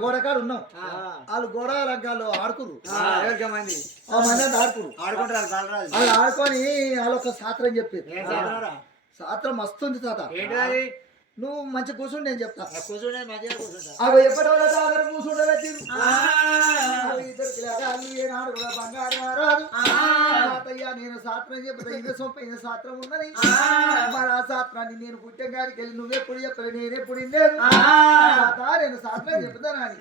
గోడకాడు ఉన్నాం వాళ్ళు గోడ రంగాల్లో ఆడుకురు మంది ఆడుకురు ఆడుకుంటారు వాళ్ళు ఆడుకొని వాళ్ళు ఒక శాస్త్రం చెప్పారు శాస్త్రం మస్తుంది తాత నువ్వు మంచి కూర్చుండి నేను చెప్తా కూర్చుంటే మంచిగా కూర్చుంటా అవి ఎప్పటి వల్ల కూర్చుంటే ఇద్దరు పిల్లగాళ్ళు ఏనాడు కూడా బంగారం రాదు తాతయ్య నేను శాస్త్రం చెప్తా ఇదే సొంపైన శాస్త్రం ఉన్నది మరి ఆ శాస్త్రాన్ని నేను పుట్టే గారికి వెళ్ళి నువ్వెప్పుడు చెప్పలే నేనెప్పుడు లేదు నేను శాస్త్రం చెప్తాను అని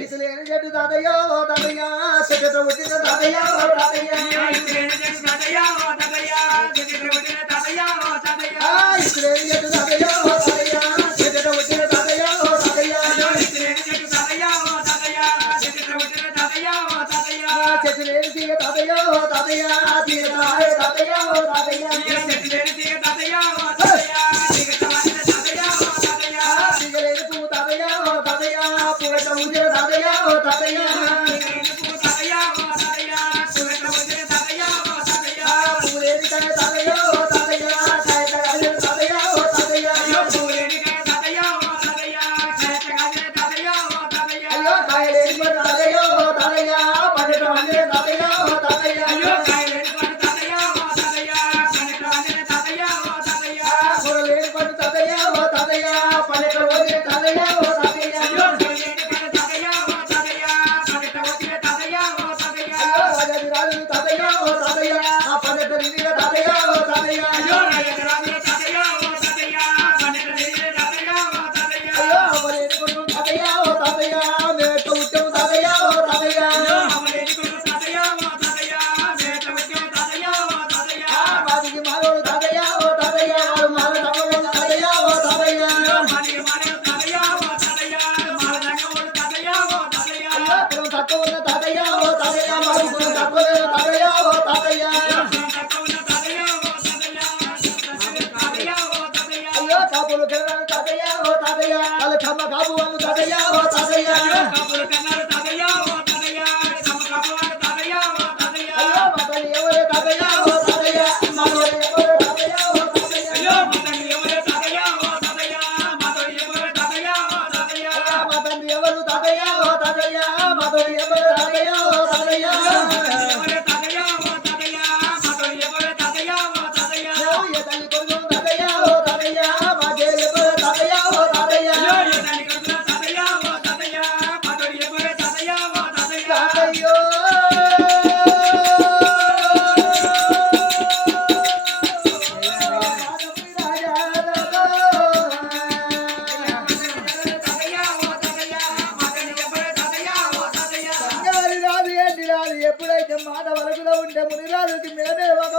ఇది లేని చెట్టు తాతయ్య తాతయ్య చెట్టు పుట్టిన తాతయ్య తాతయ్య ఇది లేని చెట్టు తాతయ్య ఎప్పుడైతే మాట వరకులో ఉంటే మునిరాజుకి మేమే ఒక